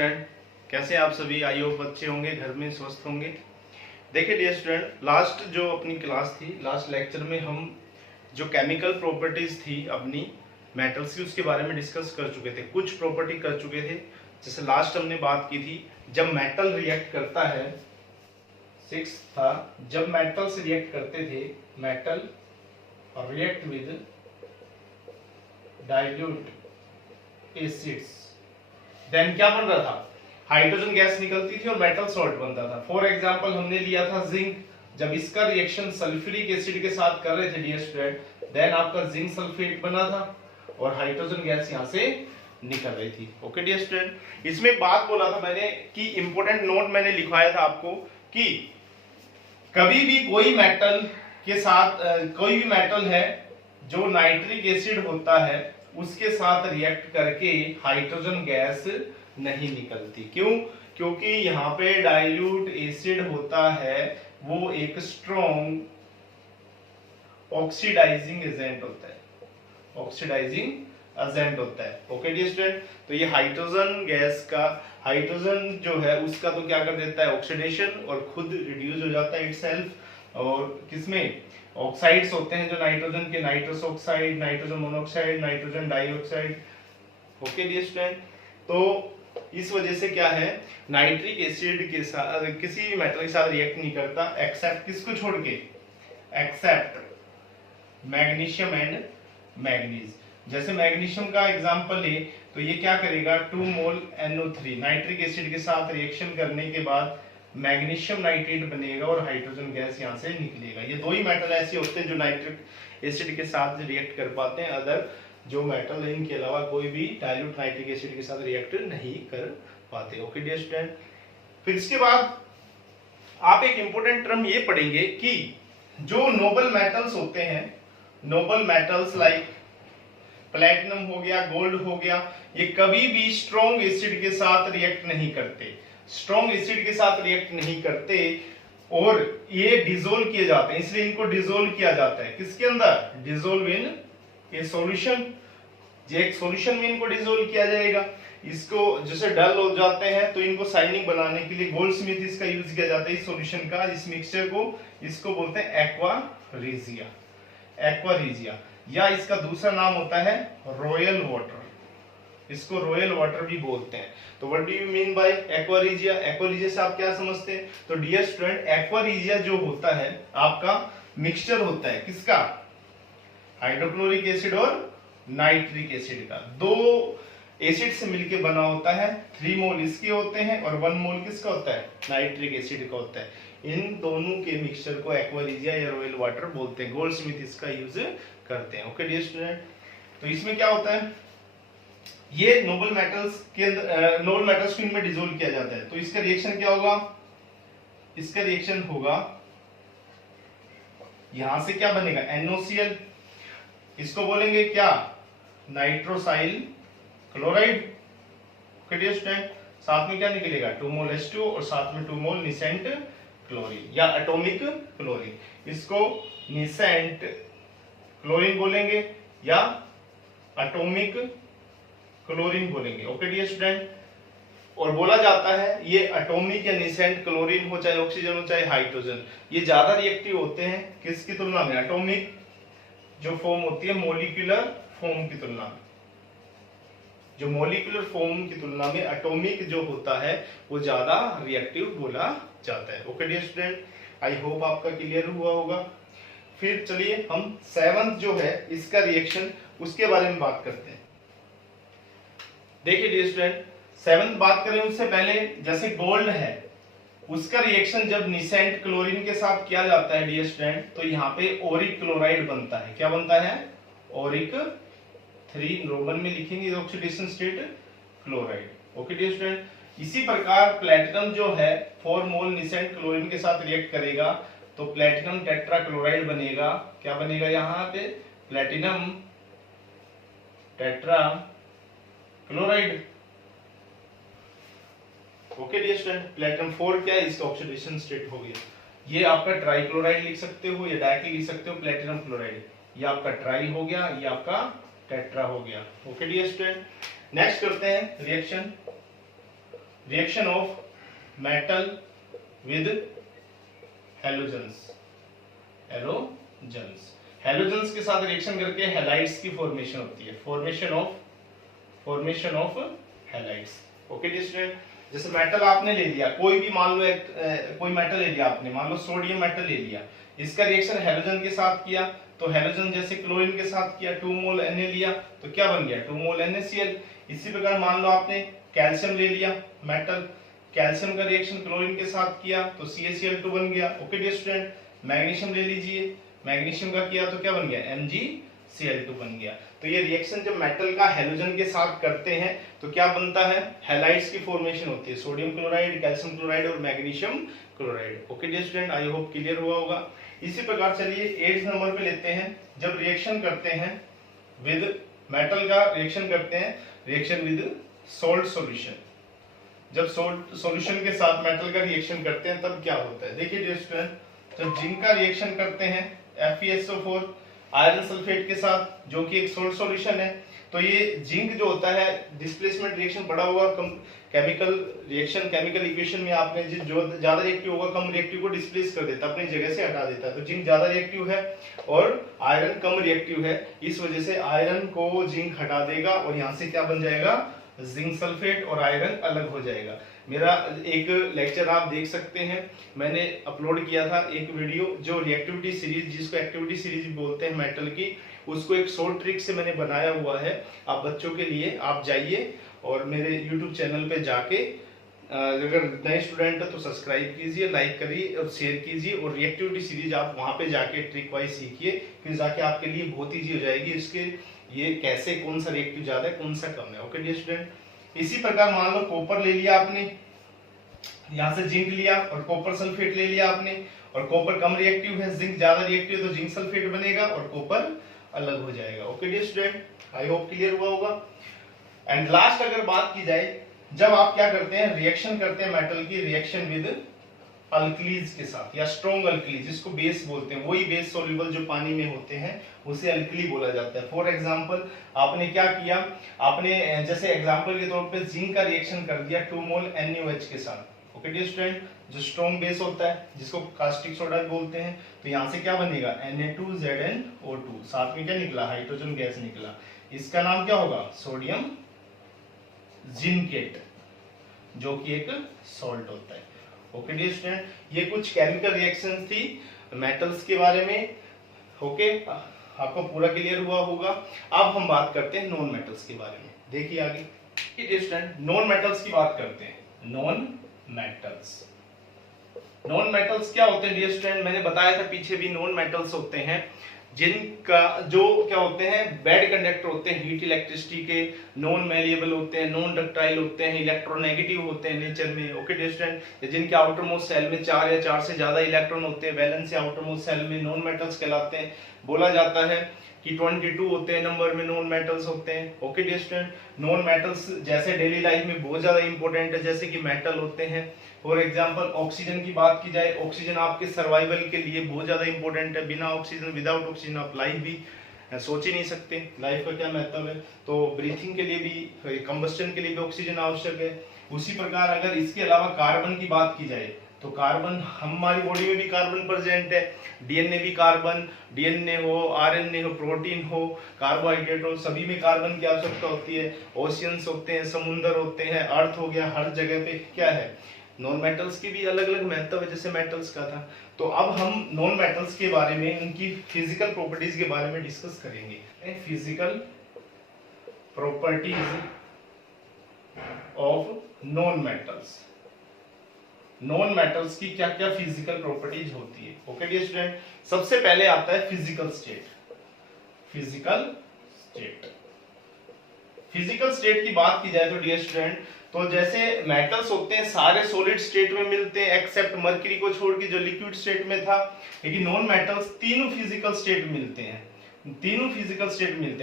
Student, कैसे आप सभी? आई होप अच्छे होंगे, घर में स्वस्थ होंगे। देखिए डियर स्टूडेंट, लास्ट जो अपनी क्लास थी, लास्ट लेक्चर में हम जो केमिकल प्रॉपर्टीज थी अपनी मेटल्स की, उसके बारे में डिस्कस कर चुके थे। कुछ प्रॉपर्टी कर चुके थे। जैसे लास्ट हमने बात की थी, जब मेटल रिएक्ट करता है, 6 था, जब मेटल्स रिएक्ट करते थे, metal react with dilute acids, then क्या बन रहा था? हाइड्रोजन गैस निकलती थी और मेटल सॉल्ट बनता था। फॉर एग्जांपल हमने लिया था जिंक, जब इसका रिएक्शन सल्फ्यूरिक एसिड के साथ कर रहे थे डियर स्टूडेंट, देन आपका जिंक सल्फेट बना था और हाइड्रोजन गैस यहां से निकल रही थी। ओके डियर स्टूडेंट, इसमें बात बोला था मैंने कि इंपॉर्टेंट नोट मैंने लिखवाया था आपको कि कभी भी कोई मेटल के साथ कोई भी मेटल है जो नाइट्रिक एसिड होता है, उसके साथ रिएक्ट करके हाइड्रोजन गैस नहीं निकलती। क्यों? क्योंकि यहाँ पे डाइल्यूट एसिड होता है, वो एक स्ट्रॉन्ग ऑक्सीडाइजिंग एजेंट होता है, ऑक्सीडाइजिंग एजेंट होता है। ओके डियर स्टूडेंट, तो ये हाइड्रोजन गैस का, हाइड्रोजन जो है उसका तो क्या कर देता है? ऑक्सीडेशन, और खुद रिड्यूस हो जाता है इटसेल्फ। और किसमें ऑक्साइड्स होते हैं जो नाइट्रोजन के, nitrous oxide, nitrogen monoxide, nitrogen dioxide. Okay dear student, तो इस वजह से क्या है, नाइट्रिक एसिड के साथ किसी भी मेटल के साथ रिएक्ट नहीं करता, एक्सेप्ट किसको छोड़ के? Except magnesium and manganese. जैसे मैग्नीशियम का एग्जांपल ले तो ये क्या करेगा? 2 मोल NO3 नाइट्रिक एसिड के साथ रिएक्शन करने के बाद मैग्नीशियम नाइट्रेट बनेगा और हाइड्रोजन गैस यहाँ से निकलेगा। ये दो ही मेटल ऐसे होते हैं जो नाइट्रिक एसिड के साथ रिएक्ट कर पाते हैं। अदर जो मेटल है इनके अलावा कोई भी डाइल्यूट नाइट्रिक एसिड के साथ रिएक्ट नहीं कर पाते। ओके डियर स्टूडेंट, फिर इसके बाद आप एक इंपॉर्टेंट टर्म ये पढ़ेंगे कि जो नोबल मेटल्स होते हैं, नोबल मेटल्स लाइक प्लैटिनम हो गया, गोल्ड हो गया, ये कभी भी स्ट्रॉन्ग एसिड के साथ रिएक्ट नहीं करते, स्ट्रॉन्ग एसिड के साथ रिएक्ट नहीं करते और ये डिसोल्व किए जाते हैं। इसलिए इनको डिसोल्व किया जाता है किसके अंदर? डिसोल्व इन ए सॉल्यूशन। एक सॉल्यूशन में इनको डिसोल्व किया जाएगा। इसको जैसे डल हो जाते हैं तो इनको शाइनिंग बनाने के लिए गोल्डस्मिथ इसका यूज किया जाता है, इस सॉल्यूशन का, इस मिक्सचर को। इसको बोलते हैं एक्वा रीजिया, एक्वा रीजिया, या इसका दूसरा नाम होता है रॉयल वाटर, इसको रॉयल वाटर भी बोलते हैं। तो what do you mean by aqua regia? Aqua regia से आप क्या समझते हैं? तो डियर स्टूडेंट, एक्वा रीजिया जो होता है आपका मिक्सचर होता है किसका? हाइड्रोक्लोरिक एसिड और नाइट्रिक एसिड का। दो एसिड से मिलकर बना होता है। 3 मोल इसके होते हैं और 1 मोल किसका होता है? नाइट्रिक एसिड का होता है। इन दोनों के मिक्सचर को एक्वा रीजिया या रॉयल वाटर बोलते हैं। गोल्डस्मिथ इसका यूज करते हैं। ओके डियर स्टूडेंट, तो इसमें क्या होता है, ये नोबल मेटल्स के अंदर, नोबल मेटल्स को इनमें डिसोल्व किया जाता है। तो इसका रिएक्शन क्या होगा? इसका रिएक्शन होगा, यहां से क्या बनेगा? NOCl, इसको बोलेंगे क्या? नाइट्रोसाइल क्लोराइड। डियर स्टूडेंट, साथ में क्या निकलेगा? 2 मोल H2 और साथ में 2 मोल निसेंट क्लोरीन या एटॉमिक क्लोरीन। इसको निसेंट क्लोरीन बोलेंगे या एटॉमिक क्लोरीन बोलेंगे। ओके डियर स्टूडेंट, और बोला जाता है ये एटॉमिक या निसेंट क्लोरीन हो, चाहे ऑक्सीजन हो चाहे हाइड्रोजन, ये ज्यादा रिएक्टिव होते हैं किसकी तुलना में? एटॉमिक जो फॉर्म होती है मॉलिक्यूलर फॉर्म की तुलना में। जो मॉलिक्यूलर फॉर्म की तुलना में एटॉमिक जो होता है वो ज्यादा रिएक्टिव बोला जाता है। Okay dear student, I hope आपका क्लियर हुआ होगा। फिर चलिए हम 7th जो है इसका रिएक्शन, उसके बारे में बात करते हैं। देखिए डियर स्टूडेंट, 7th बात करें उससे पहले, जैसे गोल्ड है उसका रिएक्शन जब निसेंट क्लोरीन के साथ किया जाता है डियर स्टूडेंट, तो यहाँ पे ओरिक क्लोराइड बनता है। क्या बनता है? ओरिक 3 रोमन में लिखेंगे, oxidation state chloride. Okay dear student, इसी प्रकार प्लैटिनम जो है 4 मोल निसेंट क्लोरीन के साथ रिएक्ट करेगा तो प्लैटिनम टेट्रा क्लोराइड बनेगा। क्या बनेगा यहाँ पे? Platinum tetra chloride. Okay dear student, platinum 4 क्या है? इसका ऑक्सीडेशन स्टेट हो गया। ये आपका ट्राइक्लोराइड लिख सकते हो या डायरेक्टली लिख सकते हो प्लैटिनम क्लोराइड। ये आपका ट्राई हो गया, ये आपका टेट्रा हो गया। ओके डियर स्टूडेंट, नेक्स्ट करते हैं reaction reaction of metal with halogens, halogens के साथ रिएक्शन करके हैलाइड्स की फॉर्मेशन होती है, formation of halides. Okay dear student, जैसे मेटल आपने ले लिया, कोई भी मान लो कोई मेटल ले लिया आपने, मान लो सोडियम मेटल ले लिया, इसका रिएक्शन हैलोजन के साथ किया, तो हैलोजन जैसे क्लोरीन के साथ किया, 2 मोल Na लिया, तो क्या बन गया 2 मोल NaCl। इसी प्रकार मान लो आपने कैल्शियम ले लिया मेटल, कैल्शियम का रिएक्शन क्लोरीन के साथ किया तो CaCl2 बन गया। ओके डियर स्टूडेंट, मैग्नीशियम ले लीजिए, मैग्नीशियम का किया तो क्या बन गया MgCl2 बन गया। तो ये रिएक्शन जब मेटल का हैलोजन के साथ करते हैं तो क्या बनता है, हैलाइड्स की फॉर्मेशन होती है, सोडियम क्लोराइड, कैल्शियम क्लोराइड और magnesium chloride. Okay dear student, I hope clear हुआ होगा। इसी प्रकार चलिए 8 नंबर पे लेते हैं, जब रिएक्शन करते हैं विद मेटल का रिएक्शन करते हैं, रिएक्शन विद सॉल्ट सॉल्यूशन, जब सॉल्ट सॉल्यूशन के साथ मेटल का रिएक्शन करते हैं तब क्या होता है। देखिए डियर स्टूडेंट, जब जिंक का रिएक्शन करते हैं FeSO4 आयरन सल्फेट के साथ, जो कि एक सॉल्ट सॉल्यूशन है, तो ये जिंक जो होता है डिस्प्लेसमेंट रिएक्शन बड़ा हुआ, केमिकल रिएक्शन, केमिकल इक्वेशन में आपने जो ज्यादा रिएक्टिव होगा कम रिएक्टिव को डिस्प्लेस कर देता है, अपनी जगह से हटा देता है। तो जिंक ज्यादा रिएक्टिव है और आयरन कम रिएक्टिव है, इस वजह से आयरन को जिंक हटा देगा और यहाँ से क्या बन जाएगा, जिंक सल्फेट और आयरन अलग हो जाएगा। मेरा एक लेक्चर आप देख सकते हैं, मैंने अपलोड किया था एक वीडियो, जो रिएक्टिविटी सीरीज, जिसको एक्टिविटी सीरीज बोलते हैं मेटल की, उसको एक शॉर्ट ट्रिक से मैंने बनाया हुआ है आप बच्चों के लिए। आप जाइए और मेरे YouTube चैनल पे जाके, अगर नए स्टूडेंट है तो सब्सक्राइब कीजिए, लाइक करिए और शेयर कीजिए, और रिएक्टिविटी सीरीज आप वहां पे जाके ट्रिक वाइज सीखिए, फिर जाके आपके लिए बहुत ईजी हो जाएगी इसके, ये कैसे कौन सा रिएक्टिव ज्यादा है कौन सा कम है। ओके डियर स्टूडेंट, इसी प्रकार मान लो कॉपर ले लिया आपने, यहाँ से जिंक लिया और कॉपर सल्फेट ले लिया आपने, और कॉपर कम रिएक्टिव है, जिंक ज्यादा रिएक्टिव है, तो जिंक सल्फेट बनेगा और कॉपर अलग हो जाएगा। Okay dear student, I hope clear हुआ होगा। एंड लास्ट अगर बात की जाए, जब आप क्या करते हैं, रिएक्शन करते हैं मेटल की, रिएक्शन विद अल्कलीज के साथ या स्ट्रॉन्ग अल्कली, जिसको बेस बोलते हैं, वही बेस सॉल्युबल जो पानी में होते हैं उसे अल्कली बोला जाता है। फॉर एग्जांपल आपने क्या किया, आपने जैसे एग्जांपल के तौर पे जिंक का रिएक्शन कर दिया 2 मोल NaOH के साथ। ओके डियर स्टूडेंट, जो स्ट्रॉन्ग बेस होता है जिसको कास्टिक सोडा बोलते हैं, तो यहाँ से क्या बनेगा Na2ZnO2, साथ में क्या निकला, हाइड्रोजन गैस निकला, इसका नाम क्या होगा, सोडियम जिंकेट, जो कि एक सॉल्ट होता है। ओके डियर स्टूडेंट, ये कुछ केमिकल रिएक्शन थी मेटल्स के बारे में। ओके, आपको पूरा क्लियर हुआ होगा। अब हम बात करते हैं नॉन मेटल्स के बारे में। देखिए आगे डियर स्टूडेंट, नॉन मेटल्स की बात करते हैं। नॉन मेटल्स क्या होते हैं डियर स्टूडेंट, मैंने बताया था पीछे भी, नॉन मेटल्स होते हैं जिनका जो क्या होते हैं, बैड कंडक्टर होते हैं हीट इलेक्ट्रिसिटी के, नॉन मैलिएबल होते हैं, नॉन डक्टाइल होते हैं, इलेक्ट्रोनेगेटिव होते हैं नेचर में। ओके डियर स्टूडेंट, जिनके आउटर मोस्ट सेल में 4 या 4 से ज्यादा इलेक्ट्रॉन होते हैं, वैलेंस या आउटर मोस्ट सेल में, नॉन मेटल्स कहलाते हैं। बोला जाता है कि 22 होते हैं नंबर में नॉन मेटल्स होते हैं। Okay dear student, non metals जैसे डेली लाइफ में बहुत ज्यादा इंपॉर्टेंट है, जैसे कि मेटल होते हैं। फॉर एग्जांपल ऑक्सीजन की बात की जाए, ऑक्सीजन आपके सर्वाइवल के लिए बहुत ज्यादा इंपॉर्टेंट है। बिना ऑक्सीजन, विदाउट ऑक्सीजन आप लाइफ भी सोच ही नहीं सकते, लाइफ का क्या महत्व है। तो ब्रीथिंग के लिए भी, कंबस्टन के लिए भी ऑक्सीजन आवश्यक है। उसी प्रकार अगर इसके अलावा कार्बन की बात की जाए, तो कार्बन, हमारी बॉडी में भी कार्बन प्रेजेंट है, डीएनए भी कार्बन, डीएनए हो, आरएनए हो, प्रोटीन हो, कार्बोहाइड्रेट हो, सभी में कार्बन की आवश्यकता होती है। ओशियंस होते हैं, समुद्र होते हैं, अर्थ हो गया, हर जगह पे क्या है, नॉन मेटल्स की भी अलग अलग महत्व है जैसे मेटल्स का था। तो अब हम नॉन मेटल्स के बारे में, उनकी फिजिकल प्रॉपर्टीज के बारे में डिस्कस करेंगे। Physical properties of non metals, non metals की क्या क्या फिजिकल प्रॉपर्टीज होती है। ओके डियर स्टूडेंट, सबसे पहले आता है फिजिकल स्टेट। फिजिकल स्टेट की बात की जाए तो डियर स्टूडेंट, तो जैसे मेटल्स होते हैं सारे सॉलिड स्टेट में मिलते हैं एक्सेप्ट मर्क्यूरी को छोड़ के जो लिक्विड स्टेट में था, लेकिन नॉन मेटल्स तीनों फिजिकल स्टेट मिलते हैं,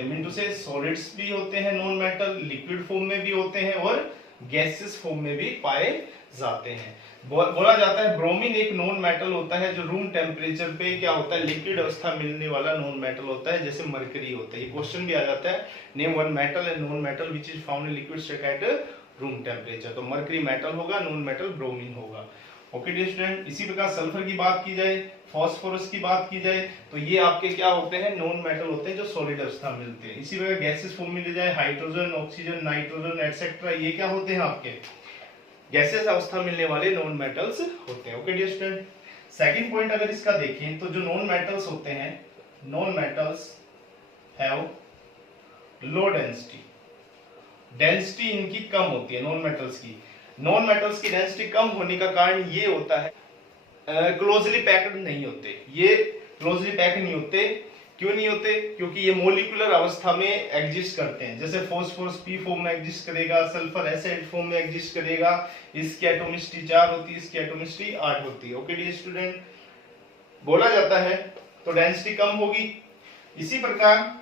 मीन से सॉलिड्स भी होते हैं नॉन मेटल, लिक्विड फॉर्म में भी होते हैं और गैसेस फॉर्म में भी पाए जाते हैं। बोला जाता है ब्रोमीन एक नॉन मेटल होता है जो रूम टेम्परेचर पे क्या होता है, लिक्विड अवस्था मिलने वाला नॉन मेटल होता है, जैसे मर्करी होता है। ये क्वेश्चन भी आ जाता है, name one metal and non metal which is found in liquid state at room temperature. तो मरकरी मेटल होगा, नॉन मेटल ब्रोमीन होगा। ओके डियर स्टूडेंट, इसी प्रकार सल्फर की बात की जाए, फास्फोरस की बात की जाए, तो ये आपके क्या होते हैं, नॉन मेटल होते हैं जो सॉलिड अवस्था में मिलते हैं। इसी प्रकार गैसेस फॉर्म में ले जाए, हाइड्रोजन, ऑक्सीजन, नाइट्रोजन एटसेट्रा, ये क्या होते हैं आपके गैसेस अवस्था मिलने वाले नॉन मेटल्स होते हैं। Okay dear student, second point अगर इसका देखें तो जो नॉन मेटल्स होते हैं, non metals have low density, density इनकी कम होती है नॉन मेटल्स की। नॉन मेटल्स की डेंसिटी कम होने का कारण ये होता है क्लोजली पैक्ड नहीं होते, ये क्लोजली पैक्ड नहीं होते। क्यों नहीं होते? क्योंकि ये मोलिकुलर अवस्था में एग्जिस्ट करते हैं। जैसे फास्फोरस पी फॉर्म में एग्जिस्ट करेगा, सल्फर एसिड फॉर्म में एग्जिस्ट करेगा, इसकी एटॉमिसिटी 4 होती है, इसकी एटॉमिसिटी 8 होती है। ओके डियर स्टूडेंट, बोला जाता है तो डेंसिटी कम होगी। इसी प्रकार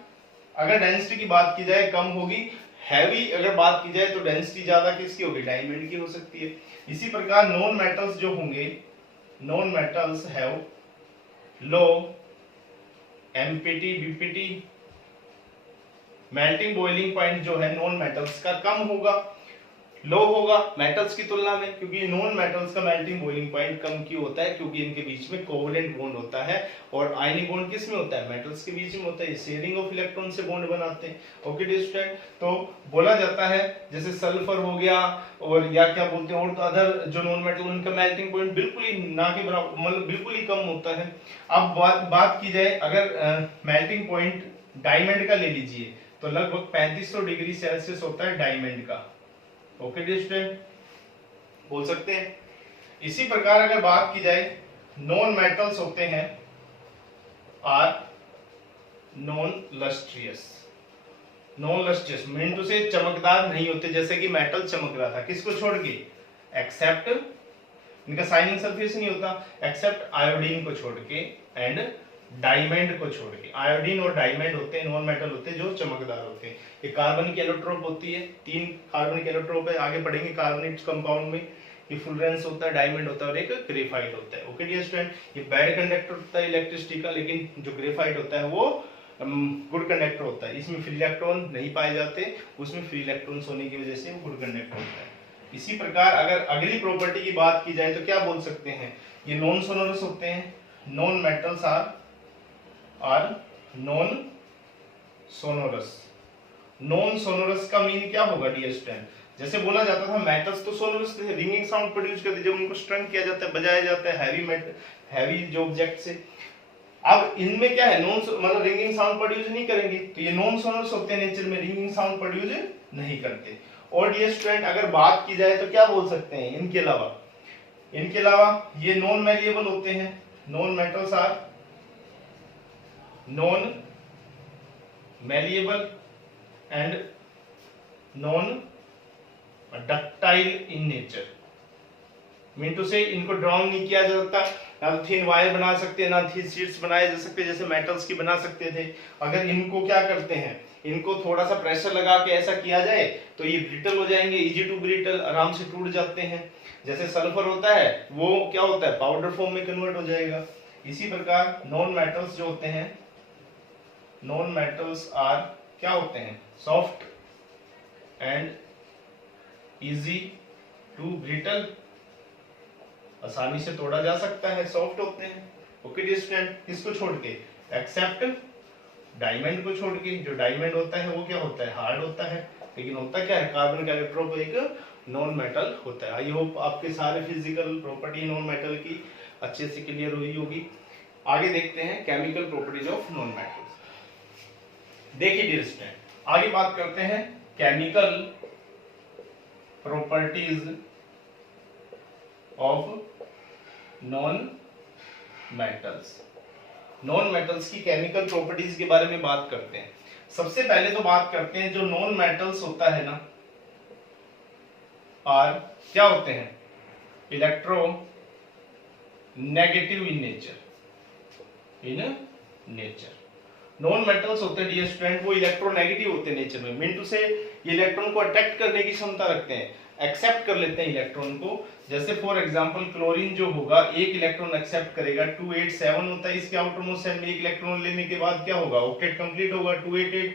अगर डेंसिटी की बात की जाए कम होगी, हैवी अगर बात की जाए तो डेंसिटी ज्यादा किसकी होगी, डायमंड की हो सकती है। इसी प्रकार नॉन मेटल्स जो होंगे, non metals have low empty BPT, melting boiling point जो है नॉन मेटल्स का कम होगा, लो होगा मेटल्स की तुलना में, क्योंकि नॉन मेटल्स का मेल्टिंग बॉइलिंग पॉइंट कम क्यों होता है, क्योंकि इनके बीच में कोवलेंट बॉन्ड होता है और आयनिक बॉन्ड किस में होता है, मेटल्स के बीच में होता है, शेयरिंग ऑफ इलेक्ट्रॉन से बॉन्ड बनाते हैं। ओके डियर स्टूडेंट, तो बोला जाता है जैसे सल्फर हो गया और या क्या बोलते हैं और अदर जो नॉन मेटल, उनका मेल्टिंग पॉइंट बिल्कुल ही ना के बराबर, मतलब बिल्कुल ही कम होता है। अब बात की जाए अगर मेल्टिंग पॉइंट डायमंड का ले लीजिए तो लगभग 3500 डिग्री सेल्सियस होता है डायमंड का। ओके डियर स्टूडेंट, बोल सकते हैं। इसी प्रकार अगर बात की जाए नॉन मेटल्स होते हैं are non lustrous, non lustrous mean to say चमकदार नहीं होते, जैसे कि मेटल चमक रहा था किसको छोड़ के, एक्सेप्ट इनका शाइनिंग सरफेस नहीं होता, एक्सेप्ट आयोडीन को छोड़ के एंड डायमंड को छोड़ के। आयोडीन और डायमंड होते हैं नॉन मेटल होते हैं जो चमकदार होते हैं। ये कार्बन की एलोट्रोप होती है, 3 कार्बन की एलोट्रोप है, आगे पढ़ेंगे कार्बोनेट कंपाउंड में। ये फुलरेंस होता है, डायमंड होता है और एक ग्रेफाइट होता है। ओके डियर स्टूडेंट, ये बैड कंडक्टर होता है इलेक्ट्रिसिटी का, लेकिन जो ग्रेफाइट होता है वो गुड कंडक्टर होता है। इसमें फ्री इलेक्ट्रॉन नहीं पाए जाते, उसमें फ्री इलेक्ट्रॉन्स होने की वजह से वो गुड कंडक्टर होता है। इसी प्रकार अगर अगली प्रॉपर्टी की बात की जाए तो क्या बोल सकते हैं, ये नॉन सोनोरस होते हैं, non metals are non sonorous. Non sonorous का मीन क्या होगा डियर स्टूडेंट, जैसे बोला जाता था मेटल्स तो सोनोरस थे, रिंगिंग साउंड प्रोड्यूस करते जब उनको स्ट्रंग किया जाता है, बजाया जाता है हैवी जो ऑब्जेक्ट से। अब इनमें क्या है, नॉन मतलब रिंगिंग साउंड प्रोड्यूस नहीं करेंगे, तो ये नॉन सोनोरस होते हैं नेचर में, रिंगिंग साउंड प्रोड्यूस नहीं करते। और डियर स्टूडेंट अगर बात की जाए तो क्या बोल सकते हैं, इनके अलावा ये नॉन मैलिएबल होते हैं, non metals are non malleable and non ductile in nature. Mean to say इनको ड्राउन नहीं किया जा सकता, ना थिन वायर बना सकते, ना थिन शीट्स बनाए जा सकते जैसे मेटल्स की बना सकते थे। अगर इनको क्या करते हैं, इनको थोड़ा सा प्रेशर लगा के ऐसा किया जाए तो ये ब्रिटल हो जाएंगे, इजी टू ब्रिटल, आराम से टूट जाते हैं। जैसे सल्फर होता है वो क्या होता है, पाउडर फॉर्म में कन्वर्ट हो जाएगा। इसी प्रकार नॉन मेटल्स जो होते हैं, नॉन मेटल्स आर क्या होते हैं, soft and easy to brittle, आसानी से तोड़ा जा सकता है, सॉफ्ट होते हैं। ओके डियर स्टूडेंट, किसको छोड़ के, एक्सेप्ट डायमंड को छोड़ के। जो डायमंड होता है वो क्या होता है, हार्ड होता है, लेकिन होता क्या है, कार्बन का इलेक्ट्रोन एक नॉन मेटल होता है। आई होप आपके सारे फिजिकल प्रॉपर्टी नॉन मेटल की अच्छे से क्लियर हुई होगी। आगे देखते हैं chemical properties of non metals. देखिए डियर स्टूडेंट, आगे बात करते हैं chemical properties of non metals. Non metals की केमिकल प्रॉपर्टीज के बारे में बात करते हैं। सबसे पहले तो बात करते हैं जो नॉन मेटल्स होता है ना, आर क्या होते हैं, electro negative in nature. Non metals होते हैं डियर स्टूडेंट, वो इलेक्ट्रोनेगेटिव होते हैं नेचर में, मीन टू से ये इलेक्ट्रॉन को अट्रैक्ट करने की क्षमता रखते हैं, एक्सेप्ट कर लेते हैं इलेक्ट्रॉन को। जैसे फॉर एग्जांपल क्लोरीन जो होगा एक इलेक्ट्रॉन एक्सेप्ट करेगा, 287 होता है इसके आउटरमोस्ट शेल में, एक इलेक्ट्रॉन लेने के बाद क्या होगा, ऑक्टेट कंप्लीट होगा 288।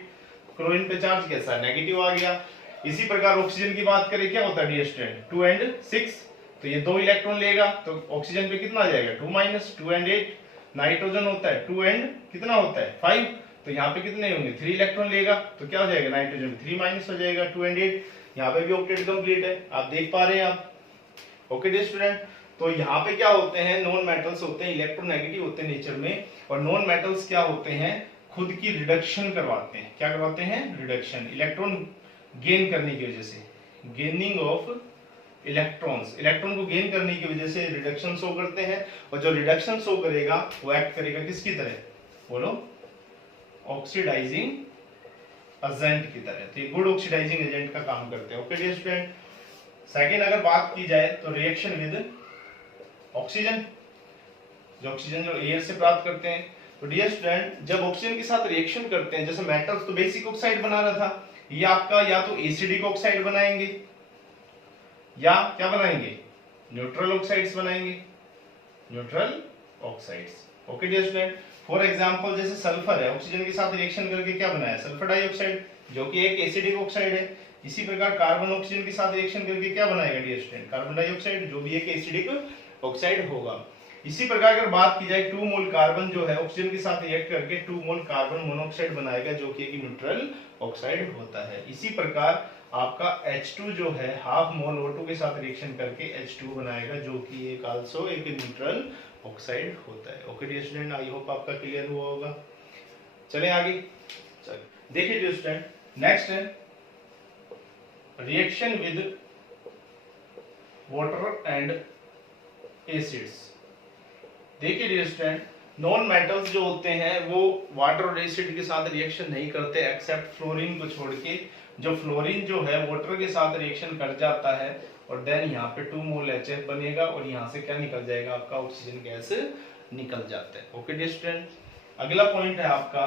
क्लोरीन पे चार्ज कैसा, नेगेटिव आ गया। इसी प्रकार ऑक्सीजन की बात करें, क्या होता है डियर स्टूडेंट, 2 and 6, तो ये 2 इलेक्ट्रॉन लेगा, तो ऑक्सीजन पे कितना आ जाएगा 2 - 2 and 8। नाइट्रोजन होता है 2 and कितना होता है 5, तो यहाँ पे कितने होंगे 3 इलेक्ट्रॉन लेगा, तो क्या हो जाएगा नाइट्रोजन 3 - हो जाएगा 2 and 8। यहाँ पे भी ऑक्टेट कंप्लीट है, आप देख पा रहे हैं आप। ओके डियर स्टूडेंट, तो यहाँ पे क्या होते हैं, नॉन मेटल्स होते हैं, इलेक्ट्रोनेगेटिव होते हैं नेचर में, और नॉन मेटल्स क्या होते हैं, खुद की रिडक्शन करवाते हैं। क्या करवाते हैं, रिडक्शन, इलेक्ट्रॉन गेन करने की वजह से, गेनिंग ऑफ इलेक्ट्रॉन्स, इलेक्ट्रॉन को गेन करने की वजह से रिडक्शन शो करते हैं, और जो रिडक्शन शो करेगा वो एक्ट करेगा किसकी तरह, बोलो, ऑक्सीडाइजिंग एजेंट की तरह। तो ये गुड ऑक्सीडाइजिंग एजेंट का काम करते हैं। ओके डियर स्टूडेंट, सेकेंड अगर बात की जाए तो रिएक्शन विद ऑक्सीजन, जो ऑक्सीजन जो एयर से प्राप्त करते हैं, तो डियर स्टूडेंट जब ऑक्सीजन के साथ रिएक्शन करते हैं, जैसे मेटल्स तो बेसिक ऑक्साइड बना रहा था, ये आपका या तो एसिडिक ऑक्साइड बनाएंगे या क्या बनाएंगे, न्यूट्रल ऑक्साइड्स बनाएंगे, neutral oxides. Okay dear student, for example जैसे सल्फर है, ऑक्सीजन के साथ रिएक्शन करके क्या बनाया, सल्फर डाइऑक्साइड, जो कि एक एसिडिक ऑक्साइड है। इसी प्रकार कार्बन ऑक्सीजन के साथ रिएक्शन करके क्या बनाएगा डियर स्टूडेंट, कार्बन डाइऑक्साइड, जो भी एक एसिडिक ऑक्साइड होगा। इसी प्रकार अगर बात की जाए 2 मोल कार्बन जो है ऑक्सीजन के साथ रिएक्ट करके 2 मोल कार्बन मोनोऑक्साइड बनाएगा, जो कि एक न्यूट्रल ऑक्साइड होता है। इसी प्रकार आपका H2 जो है हाफ मोल O2 के साथ रिएक्शन करके H2 बनाएगा, जो कि एक आल्सो एक न्यूट्रल ऑक्साइड होता है। Okay dear student, I hope आपका क्लियर हुआ होगा। चलें आगे, चलिए देखिए डियर स्टूडेंट, नेक्स्ट है reaction with water and acids. देखिए डियर स्टूडेंट, नॉन मेटल्स जो होते हैं वो वाटर और एसिड के साथ रिएक्शन नहीं करते एक्सेप्ट फ्लोरीन को छोड़ के। जो फ्लोरीन जो है वाटर के साथ रिएक्शन कर जाता है, और देन यहाँ पे 2 मोल HF बनेगा, और यहाँ से क्या निकल जाएगा, आपका ऑक्सीजन गैस निकल जाता है। ओके डियर स्टूडेंट, अगला पॉइंट है आपका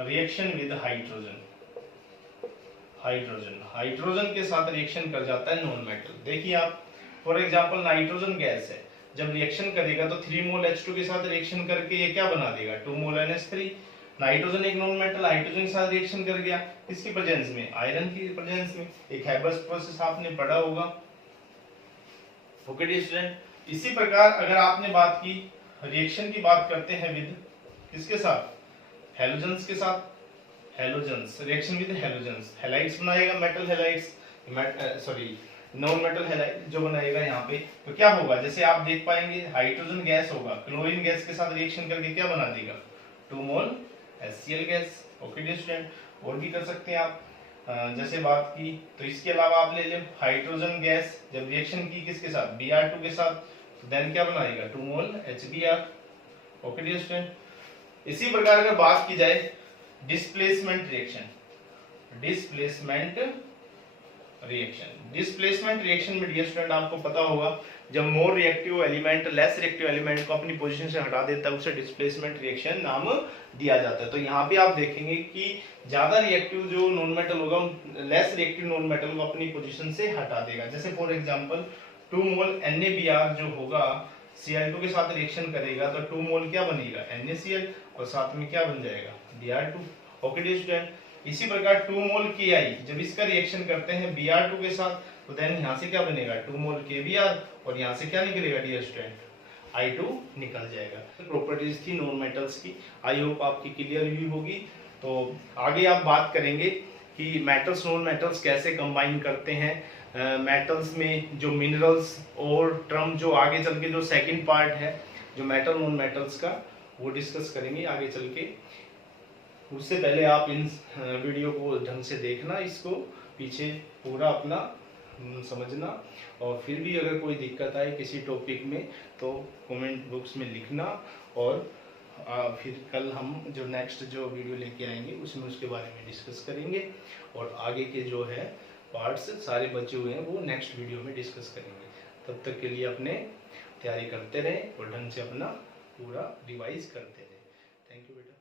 reaction with hydrogen. Hydrogen, hydrogen के साथ रिएक्शन कर जाता है नॉन मेटल। देखिए आप, फॉर एग्जांपल नाइट्रोजन गैस है, जब रिएक्शन करेगा तो 3 मोल H2 के साथ रिएक्शन करके ये क्या बना देगा, 2 मोल NH3। नाइट्रोजन एक नॉन मेटल हाइड्रोजन के साथ रिएक्शन कर गया, किसकी प्रेजेंस में, आयरन की प्रेजेंस में। एक हैबर्स प्रोसेस आपने पढ़ा होगा। ओके डियर स्टूडेंट, इसी प्रकार अगर आपने बात की, रिएक्शन की बात करते हैं विद किसके साथ, हेलोजेंस के साथ। Halogens, reaction with halogens, halides बनाएगा, metal halides, sorry non metal halide जो बनाएगा यहाँ पे। तो क्या होगा, जैसे आप देख पाएंगे हाइड्रोजन गैस होगा, क्लोरीन गैस के साथ रिएक्शन करके क्या बना देगा, 2 मोल HCl गैस। ओके डियर स्टूडेंट, और भी कर सकते हैं आप, जैसे बात की तो इसके अलावा आप ले लें हाइड्रोजन गैस जब रिएक्शन की किसके साथ, Br2 के साथ, तो देन क्या बनाएगा, 2 मोल HBr। ओके डियर स्टूडेंट, इसी प्रकार अगर बात की जाए displacement reaction, displacement reaction, displacement reaction में डियर स्टूडेंट आपको पता होगा, जब more reactive element less reactive element को अपनी पोजीशन से हटा देता है उसे डिस्प्लेसमेंट रिएक्शन नाम दिया जाता है। तो यहाँ पे आप देखेंगे कि ज्यादा रिएक्टिव जो नॉन मेटल होगा लेस रिएक्टिव नॉन मेटल को अपनी पोजीशन से हटा देगा। जैसे फॉर एग्जांपल 2 मोल NaBr जो होगा Cl2 के साथ रिएक्शन करेगा तो 2 मोल क्या बनेगा, NaCl, और साथ में क्या बन जाएगा, Br2। ओके डियर स्टूडेंट, इसी प्रकार 2 मोल Ki जब इसका रिएक्शन करते हैं Br2 के साथ, तो देन यहाँ से क्या बनेगा, 2 मोल KBr, और यहाँ से क्या निकलेगा डियर स्टूडेंट, I2 निकल जाएगा। प्रॉपर्टीज थी नॉन मेटल्स की, आई होप आपकी क्लियर हुई होगी। तो आगे आप बात करेंगे कि मेटल्स नॉन मेटल्स कैसे कंबाइन करते हैं, मेटल्स में जो मिनरल्स और टर्म जो आगे चल के जो सेकंड पार्ट है जो मेटल नॉन मेटल्स का, वो डिस्कस करेंगे आगे चल के। उससे पहले आप इन वीडियो को ढंग से देखना, इसको पीछे पूरा अपना समझना, और फिर भी अगर कोई दिक्कत आए किसी टॉपिक में तो कमेंट बॉक्स में लिखना, और फिर कल हम जो नेक्स्ट जो वीडियो लेके आएंगे उसमें उसके बारे में डिस्कस करेंगे, और आगे के जो है पार्ट्स सारे बचे हुए हैं वो नेक्स्ट वीडियो में डिस्कस करेंगे। तब तक के लिए अपने तैयारी करते रहें और ढंग से अपना पूरा रिवाइज करते रहें। थैंक यू बेटा।